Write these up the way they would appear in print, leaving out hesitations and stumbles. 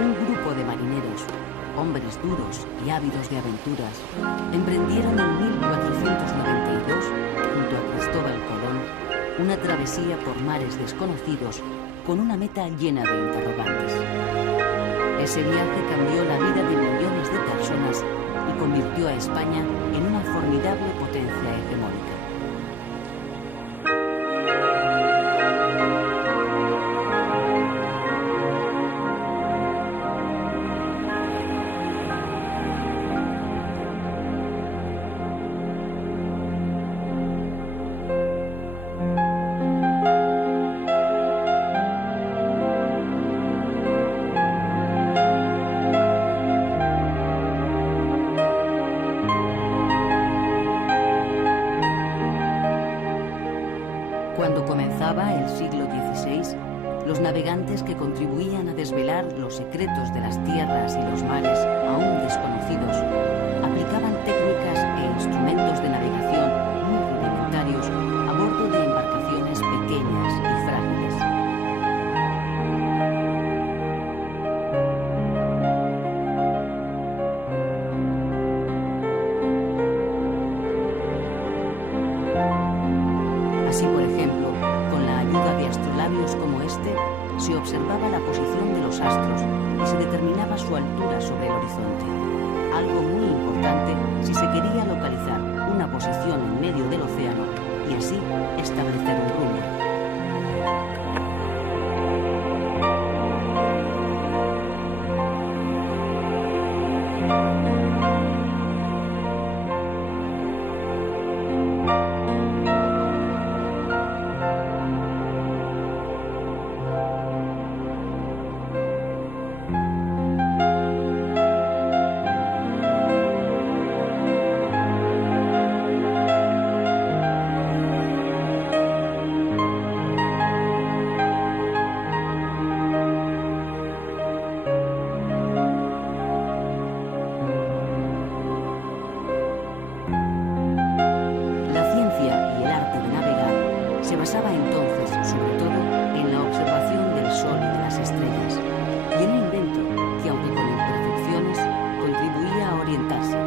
Un grupo de marineros, hombres duros y ávidos de aventuras, emprendieron en 1492, junto a Cristóbal Colón, una travesía por mares desconocidos con una meta llena de interrogantes. Ese viaje cambió la vida de millones de personas y convirtió a España en una formidable potencia hegemónica. Cuando comenzaba el siglo XVI, los navegantes que contribuían a desvelar los secretos de las tierras y los mares aún desconocidos aplicaban técnicas e instrumentos de navegación muy rudimentarios a bordo de embarcaciones pequeñas y frágiles. Así, por ejemplo, con la ayuda de astrolabios como este, se observaba la posición de los astros y se determinaba su altura sobre el horizonte. Algo muy importante si se quería localizar una posición en medio del océano y así establecer un rumbo. Se basaba entonces, sobre todo, en la observación del Sol y de las estrellas, y en un invento que, aunque con imperfecciones, contribuía a orientarse: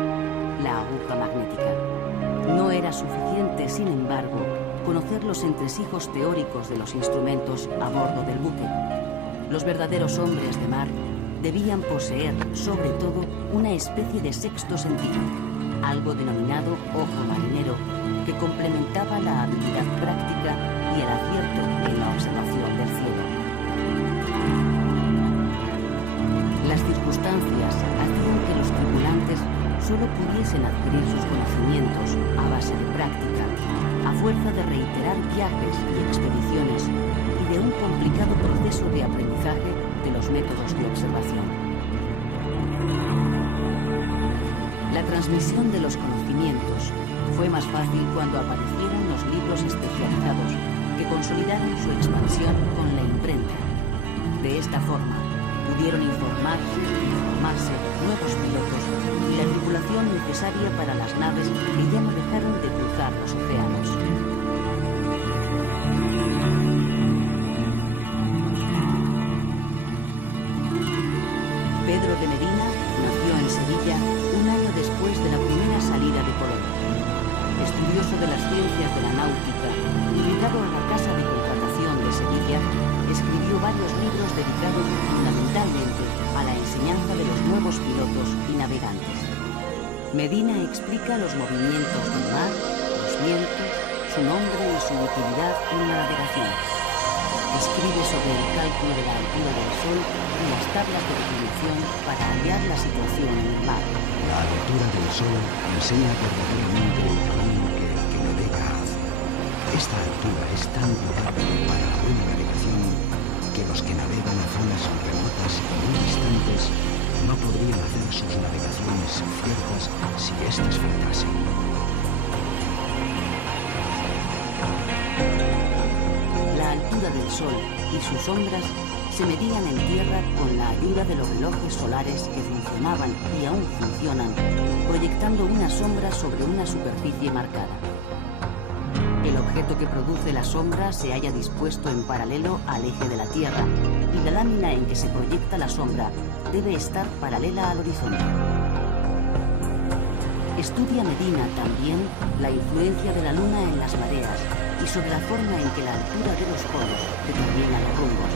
la aguja magnética. No era suficiente, sin embargo, conocer los entresijos teóricos de los instrumentos a bordo del buque. Los verdaderos hombres de mar debían poseer, sobre todo, una especie de sexto sentido, algo denominado ojo marinero, que complementaba la habilidad práctica y el acierto en la observación del cielo. Las circunstancias hacían que los tripulantes solo pudiesen adquirir sus conocimientos a base de práctica, a fuerza de reiterar viajes y expediciones y de un complicado proceso de aprendizaje de los métodos de observación. La transmisión de los conocimientos fue más fácil cuando aparecieron los libros especializados que consolidaron su expansión con la imprenta. De esta forma, pudieron informarse y formarse nuevos pilotos y la tripulación necesaria para las naves que ya no dejaron de cruzar los océanos. Pedro de Medina nació en Sevilla un año después de la primera salida de Colón. Estudioso de las ciencias de la náutica y ligado a la Casa de Contratación de Sevilla, escribió varios libros dedicados fundamentalmente a la enseñanza de los nuevos pilotos y navegantes. Medina explica los movimientos del mar, los vientos, su nombre y su utilidad en la navegación. Escribe sobre el cálculo de la altura del Sol y las tablas de declinación para hallar la situación en el mar. La altura del Sol enseña verdaderamente el camino que el que navega hace. Esta altura es tan vital para la buena navegación que los que navegan a zonas remotas y muy distantes no podrían hacer sus navegaciones ciertas si éstas faltasen. La altura del Sol y sus sombras se medían en tierra con la ayuda de los relojes solares que funcionaban y aún funcionan, proyectando una sombra sobre una superficie marcada. El objeto que produce la sombra se halla dispuesto en paralelo al eje de la Tierra y la lámina en que se proyecta la sombra debe estar paralela al horizonte. Estudia Medina también la influencia de la Luna en las mareas y sobre la forma en que la altura de los polos determina los rumbos.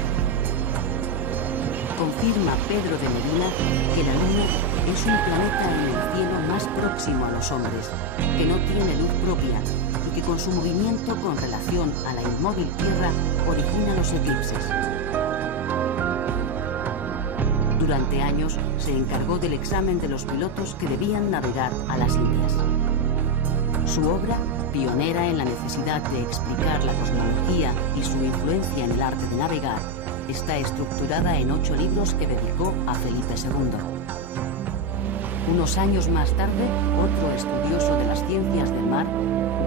Confirma Pedro de Medina que la Luna es un planeta en el cielo más próximo a los hombres, que no tiene luz propia y que con su movimiento con relación a la inmóvil Tierra origina los eclipses. Durante años se encargó del examen de los pilotos que debían navegar a las Indias. Su obra, pionera en la necesidad de explicar la cosmología y su influencia en el arte de navegar, está estructurada en 8 libros que dedicó a Felipe II. Unos años más tarde, otro estudioso de las ciencias del mar,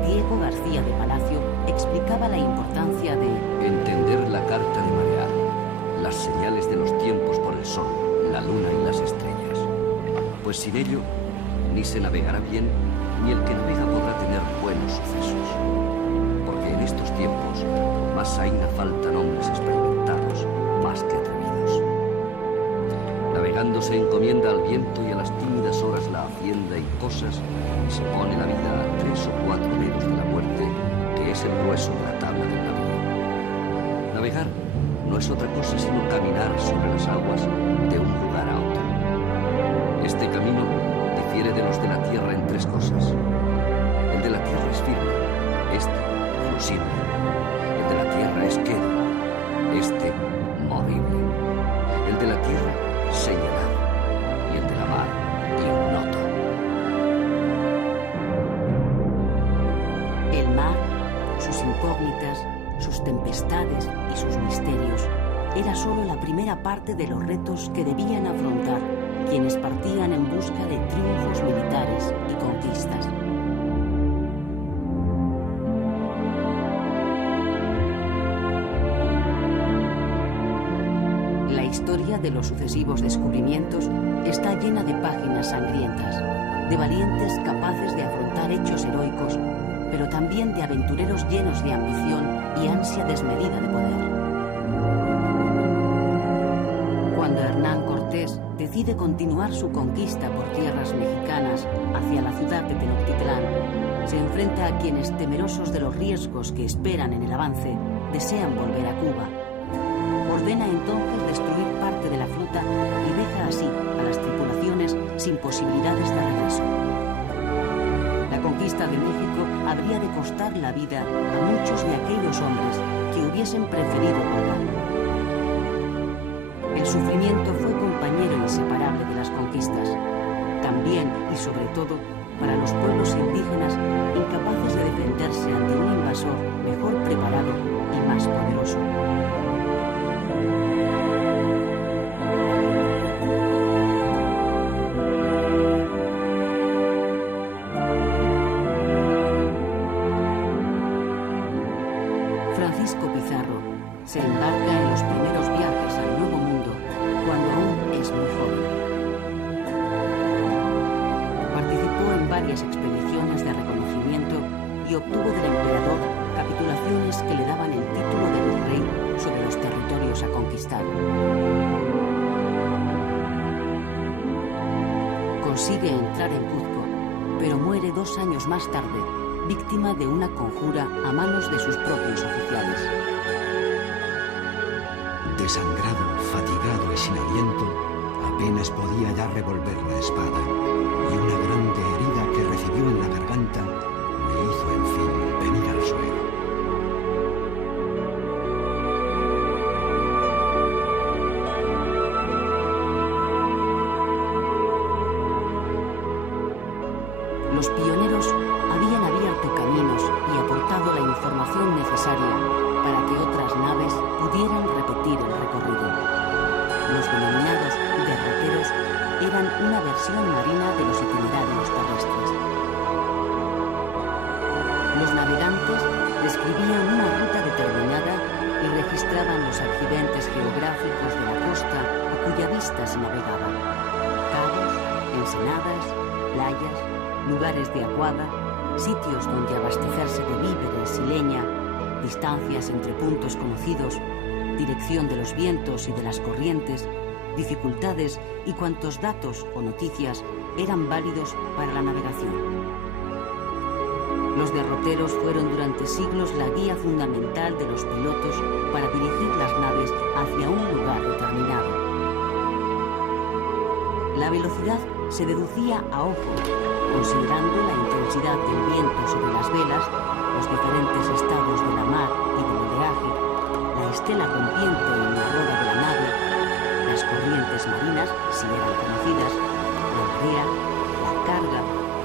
Diego García de Palacio, explicaba la importancia de entender la carta de marea, las señales de los tiempos por el sol, la luna y las estrellas. Pues sin ello, ni se navegará bien, ni el que navega podrá tener buenos sucesos. Porque en estos tiempos, más aína faltan hombres experimentados, más que atrevidos. Navegando se encomienda al viento y a las tímidas horas la hacienda y cosas, y se pone la vida a 3 o 4 dedos de la muerte, que es el grueso de la tabla del navío. Navegar no es otra cosa sino caminar sobre las aguas de un lugar a otro. Este camino difiere de los de la tierra en 3 cosas. El de la tierra es firme, este flusible. El de la tierra es quedo, este movible. El de la tierra señalado y el de la mar ignoto. el mar, sus incógnitas, sus tempestades y sus misterios era solo la primera parte de los retos que debían afrontar quienes partían en busca de triunfos militares y conquistas. La historia de los sucesivos descubrimientos está llena de páginas sangrientas, de valientes capaces de afrontar hechos heroicos, pero también de aventureros llenos de ambición y ansia desmedida de poder. Cuando Hernán Cortés decide continuar su conquista por tierras mexicanas hacia la ciudad de Tenochtitlán, se enfrenta a quienes, temerosos de los riesgos que esperan en el avance, desean volver a Cuba. Ordena entonces destruir parte de la flota y deja así a las tripulaciones sin posibilidades de regreso. La conquista de México habría de costar la vida a muchos de aquellos hombres que hubiesen preferido volar. El sufrimiento fue compañero inseparable de las conquistas, también y sobre todo para los pueblos indígenas incapaces de defenderse ante un invasor mejor preparado y más poderoso. Francisco Pizarro se embarca en los primeros viajes al Nuevo Mundo cuando aún es muy joven. Participó en varias expediciones de reconocimiento y obtuvo del emperador capitulaciones que le daban el título de virrey sobre los territorios a conquistar. Consigue entrar en Cuzco, pero muere 2 años más tarde, víctima de una conjura a manos de sus propios oficiales. Desangrado, fatigado y sin aliento, apenas podía ya revolver la espada, y una grande herida que recibió en la garganta le hizo, en fin, venir al suelo. Los pioneros habían abierto caminos y aportado la información necesaria para que otras naves pudieran repetir el recorrido. Los denominados derroteros eran una versión marina de los itinerarios terrestres. Los navegantes describían una ruta determinada y registraban los accidentes geográficos de la costa a cuya vista se navegaba: cabos, ensenadas, playas, lugares de aguada, sitios donde abastecerse de víveres y leña, distancias entre puntos conocidos, dirección de los vientos y de las corrientes, dificultades y cuantos datos o noticias eran válidos para la navegación. Los derroteros fueron durante siglos la guía fundamental de los pilotos para dirigir las naves hacia un lugar determinado. La velocidad se deducía a ojo, considerando la intensidad del viento sobre las velas, los diferentes estados de la mar y del oleaje, la estela rompiente en la roda de la nave, las corrientes marinas, si eran conocidas, la marea, la carga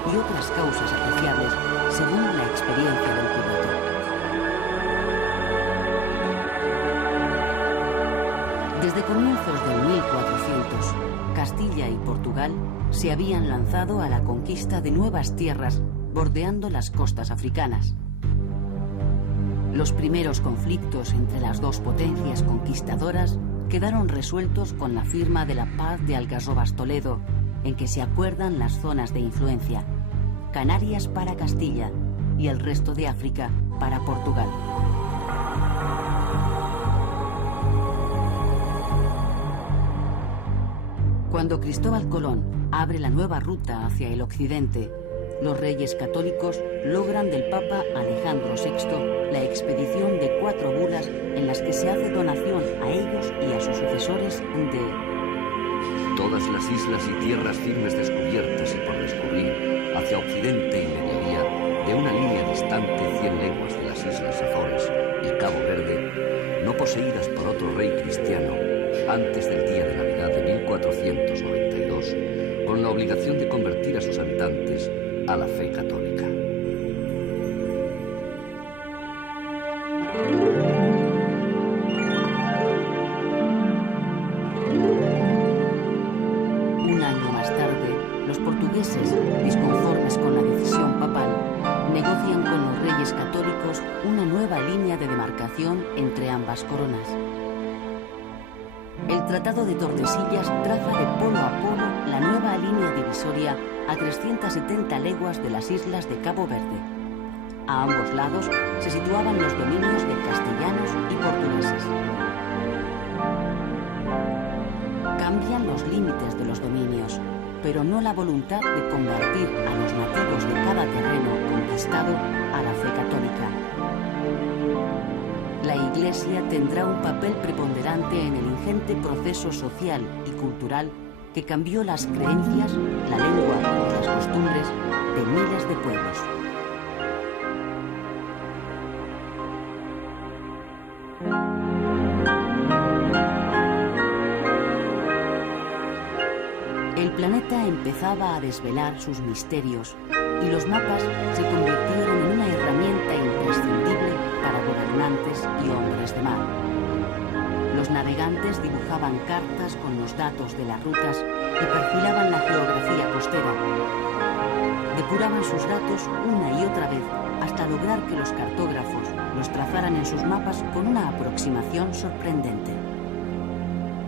y otras causas apreciables según la experiencia del piloto. Desde comienzos del 1400, Castilla y Portugal se habían lanzado a la conquista de nuevas tierras bordeando las costas africanas. Los primeros conflictos entre las dos potencias conquistadoras quedaron resueltos con la firma de la Paz de Algarrobas-Toledo, en que se acuerdan las zonas de influencia: Canarias para Castilla y el resto de África para Portugal. Cuando Cristóbal Colón abre la nueva ruta hacia el occidente, los reyes católicos logran del Papa Alejandro VI la expedición de 4 bulas en las que se hace donación a ellos y a sus sucesores de todas las islas y tierras firmes descubiertas y por descubrir hacia occidente y mediodía de una línea distante 100 leguas de las Islas Azores y Cabo Verde, no poseídas por otro rey cristiano antes del día de Navidad de 1492, con la obligación de convertir a sus habitantes a la fe católica. Un año más tarde, los portugueses, disconformes con la decisión papal, negocian con los reyes católicos una nueva línea de demarcación entre ambas coronas. El Tratado de Tordesillas traza de polo a polo la nueva línea divisoria a 370 leguas de las islas de Cabo Verde. A ambos lados se situaban los dominios de castellanos y portugueses. Cambian los límites de los dominios, pero no la voluntad de convertir a los nativos de cada terreno conquistado a la fe católica. La Iglesia tendrá un papel preponderante en el ingente proceso social y cultural que cambió las creencias, la lengua y las costumbres de miles de pueblos. El planeta empezaba a desvelar sus misterios y los mapas se convirtieron en una herramienta imprescindible para gobernantes y hombres de mar. Los navegantes dibujaban cartas con los datos de las rutas y perfilaban la geografía costera. Depuraban sus datos una y otra vez hasta lograr que los cartógrafos los trazaran en sus mapas con una aproximación sorprendente.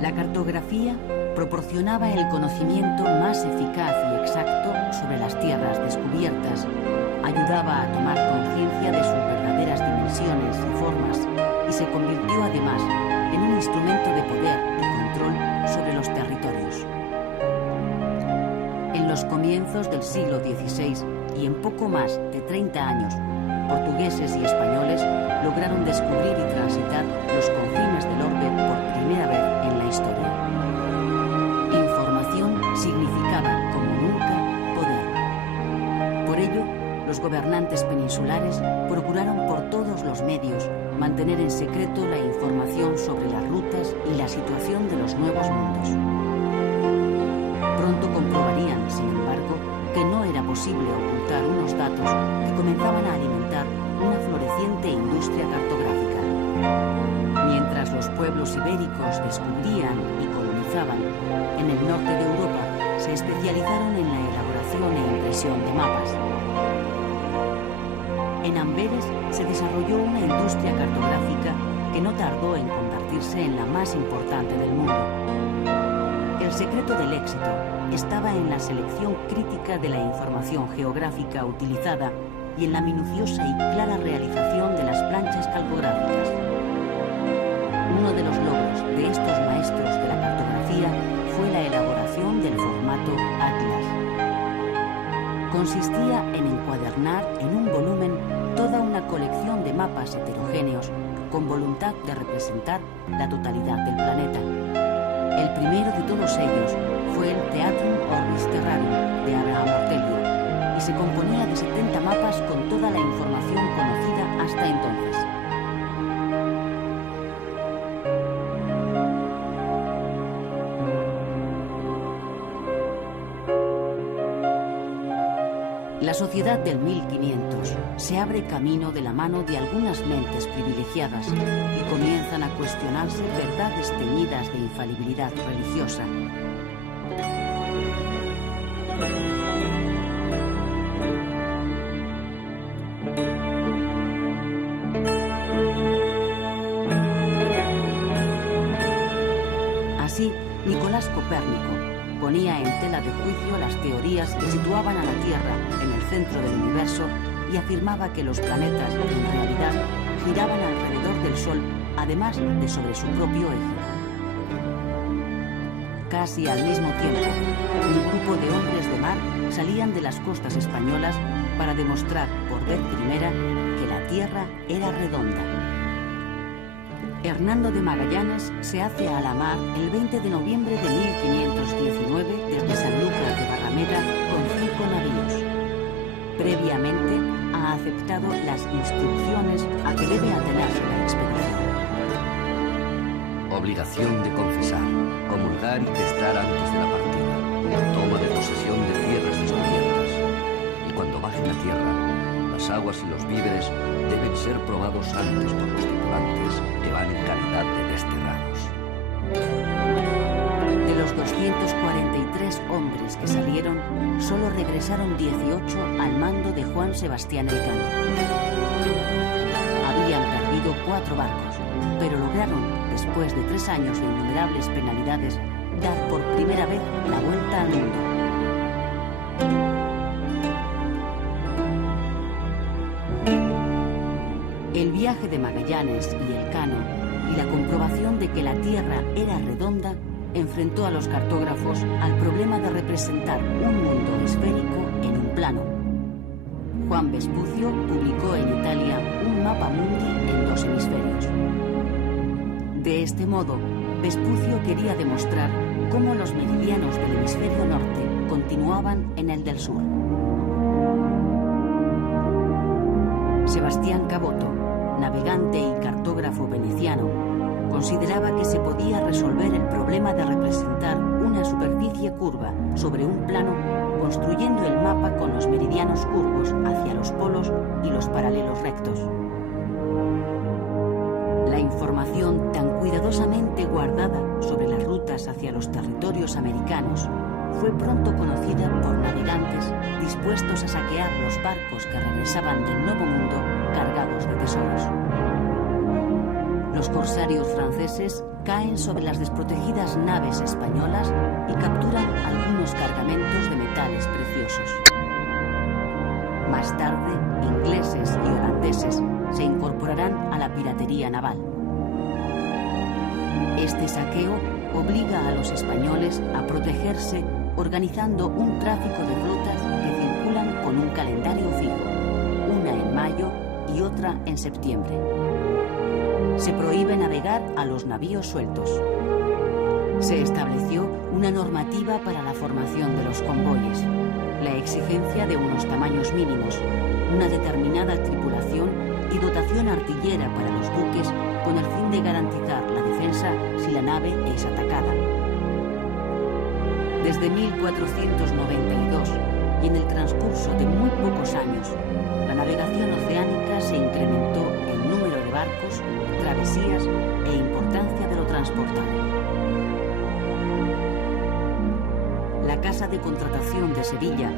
La cartografía proporcionaba el conocimiento más eficaz y exacto sobre las tierras descubiertas, ayudaba a tomar conciencia de sus verdaderas dimensiones y formas y se convirtió además en un instrumento de poder y control sobre los territorios. En los comienzos del siglo XVI y en poco más de 30 años, portugueses y españoles lograron descubrir y transitar los confines del orbe por primera vez en la historia. Información significaba, como nunca, poder. Por ello, los gobernantes peninsulares procuraron por todos los medios mantener en secreto la información sobre las rutas y la situación de los nuevos mundos. Pronto comprobarían, sin embargo, que no era posible ocultar unos datos que comenzaban a alimentar una floreciente industria cartográfica. Mientras los pueblos ibéricos descubrían y colonizaban, en el norte de Europa se especializaron en la elaboración e impresión de mapas. En Amberes se desarrolló una industria cartográfica que no tardó en convertirse en la más importante del mundo. El secreto del éxito estaba en la selección crítica de la información geográfica utilizada y en la minuciosa y clara realización de las planchas calcográficas. Uno de los logros de estos maestros de la cartografía fue la elaboración del formato Atlas. Consistía en encuadernar en un volumen toda una colección de mapas heterogéneos con voluntad de representar la totalidad del planeta. El primero de todos ellos fue el Theatrum Orbis Terrarum de Abraham Ortelius y se componía de 70 mapas con toda la información conocida hasta entonces. La sociedad del 1500 se abre camino de la mano de algunas mentes privilegiadas y comienzan a cuestionarse verdades teñidas de infalibilidad religiosa. Así, Nicolás Copérnico ponía en tela de juicio las teorías que situaban a la Tierra en el centro del universo y afirmaba que los planetas, en realidad, giraban alrededor del Sol, además de sobre su propio eje. Casi al mismo tiempo, un grupo de hombres de mar salían de las costas españolas para demostrar por vez primera que la Tierra era redonda. Hernando de Magallanes se hace a la mar el 20 de noviembre de 1519 desde Sanlúcar de Barrameda con 5 navíos. Previamente ha aceptado las instrucciones a que debe atenerse la expedición. Obligación de confesar, comulgar y testar antes de la partida, toma de posesión de tierras descubiertas. Y cuando bajen a tierra, las aguas y los víveres deben ser probados antes por los tripulantes que van en calidad de desterrados. De los 243 hombres que salieron, solo regresaron 18 al mando de Juan Sebastián Elcano. Habían perdido 4 barcos, pero lograron, después de 3 años de innumerables penalidades, dar por primera vez la vuelta al mundo. El viaje de Magallanes y Elcano y la comprobación de que la Tierra era redonda enfrentó a los cartógrafos al problema de representar un mundo esférico en un plano. Juan Vespucio publicó en Italia un mapa mundi en 2 hemisferios. De este modo, Vespucio quería demostrar cómo los meridianos del hemisferio norte continuaban en el del sur. Sebastián Caboto, navegante y cartógrafo veneciano, consideraba que se podía resolver el problema de representar una superficie curva sobre un plano construyendo el mapa con los meridianos curvos hacia los polos y los paralelos rectos. La información tan cuidadosamente guardada sobre las rutas hacia los territorios americanos fue pronto conocida por navegantes dispuestos a saquear los barcos que regresaban del Nuevo Mundo cargados de tesoros. Los corsarios franceses caen sobre las desprotegidas naves españolas y capturan algunos cargamentos de metales preciosos. Más tarde, ingleses y holandeses se incorporarán a la piratería naval. Este saqueo obliga a los españoles a protegerse organizando un tráfico de flotas que circulan con un calendario fijo, una en mayo y otra en septiembre. Se prohíbe navegar a los navíos sueltos. Se estableció una normativa para la formación de los convoyes, la exigencia de unos tamaños mínimos, una determinada tripulación y dotación artillera para los buques con el fin de garantizar la defensa si la nave es atacada. Desde 1492 y en el transcurso de muy pocos años, la navegación oceánica se incrementó en número de barcos, travesías e importancia de lo transportable. La Casa de Contratación de Sevilla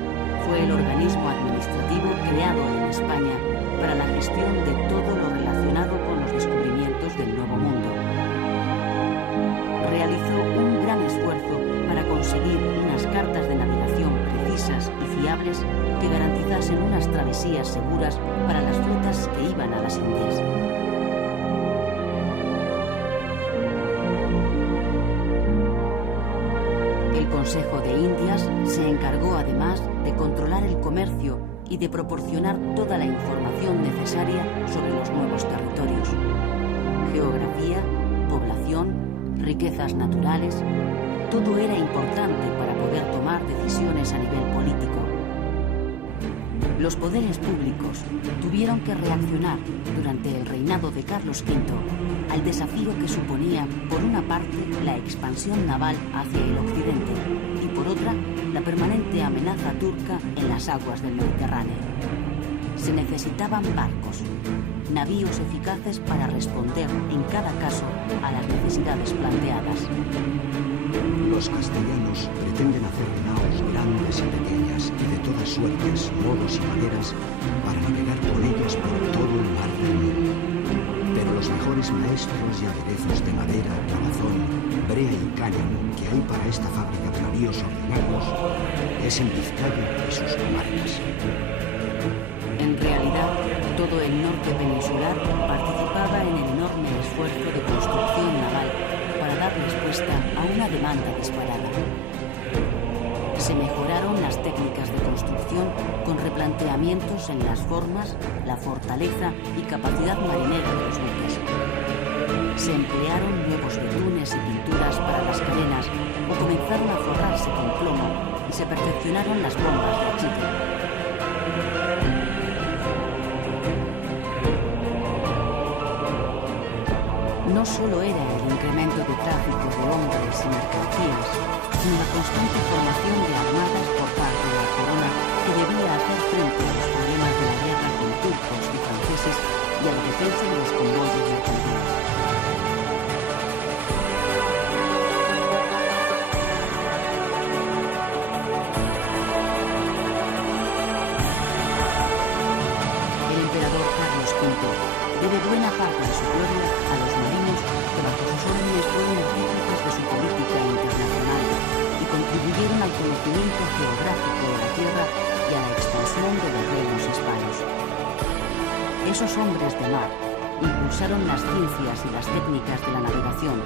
fue el organismo administrativo creado en España para la gestión de todo lo relacionado con los descubrimientos del Nuevo Mundo. Realizó un gran esfuerzo para conseguir unas cartas de navegación precisas y fiables que garantizasen unas travesías travesías seguras para las flotas que iban a las Indias. El Consejo de Indias se encargó además de controlar el comercio y de proporcionar toda la información necesaria sobre los nuevos territorios. Geografía, población, riquezas naturales, todo era importante para poder tomar decisiones a nivel político. Los poderes públicos tuvieron que reaccionar durante el reinado de Carlos V al desafío que suponía, por una parte, la expansión naval hacia el occidente y, por otra, la permanente amenaza turca en las aguas del Mediterráneo. Se necesitaban barcos, navíos eficaces para responder en cada caso a las necesidades planteadas. Los castellanos pretenden hacer naos grandes y pequeñas y de todas suertes, modos y maneras para navegar con ellas por todo el mar del mundo. Pero los mejores maestros y aderezos de madera, clavazón, brea y cáñamo que hay para esta fábrica de navíos ordinarios es en Vizcaya y sus comarcas. En realidad, todo el norte peninsular participaba en el enorme esfuerzo de construcción naval para dar respuesta a una demanda disparada. Se mejoraron las técnicas de construcción con replanteamientos en las formas, la fortaleza y capacidad marinera de los buques. Se emplearon nuevos betunes y pinturas para las cadenas o comenzaron a forrarse con plomo y se perfeccionaron las bombas de achique. No solo era el incremento de tráfico de hombres y mercancías, sino la constante formación de armadas por parte de la corona que debía hacer frente a los problemas de la guerra con turcos y franceses y a la defensa de los convoyes mercantiles. El emperador Carlos V debe buena parte de su gloria a los marinos que bajo sus órdenes fueron artífices de su política internacional y contribuyeron al conocimiento geográfico de la tierra y a la expansión de los reinos hispanos. Esos hombres de mar impulsaron las ciencias y las técnicas de la navegación,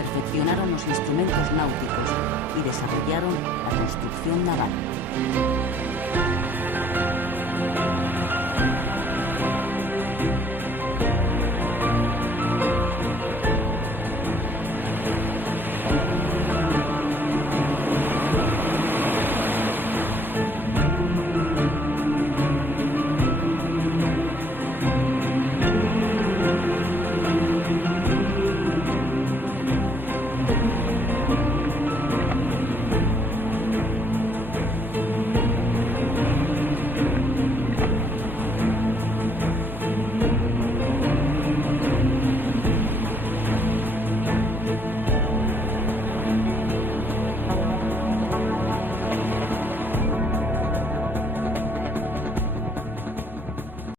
perfeccionaron los instrumentos náuticos y desarrollaron la construcción naval.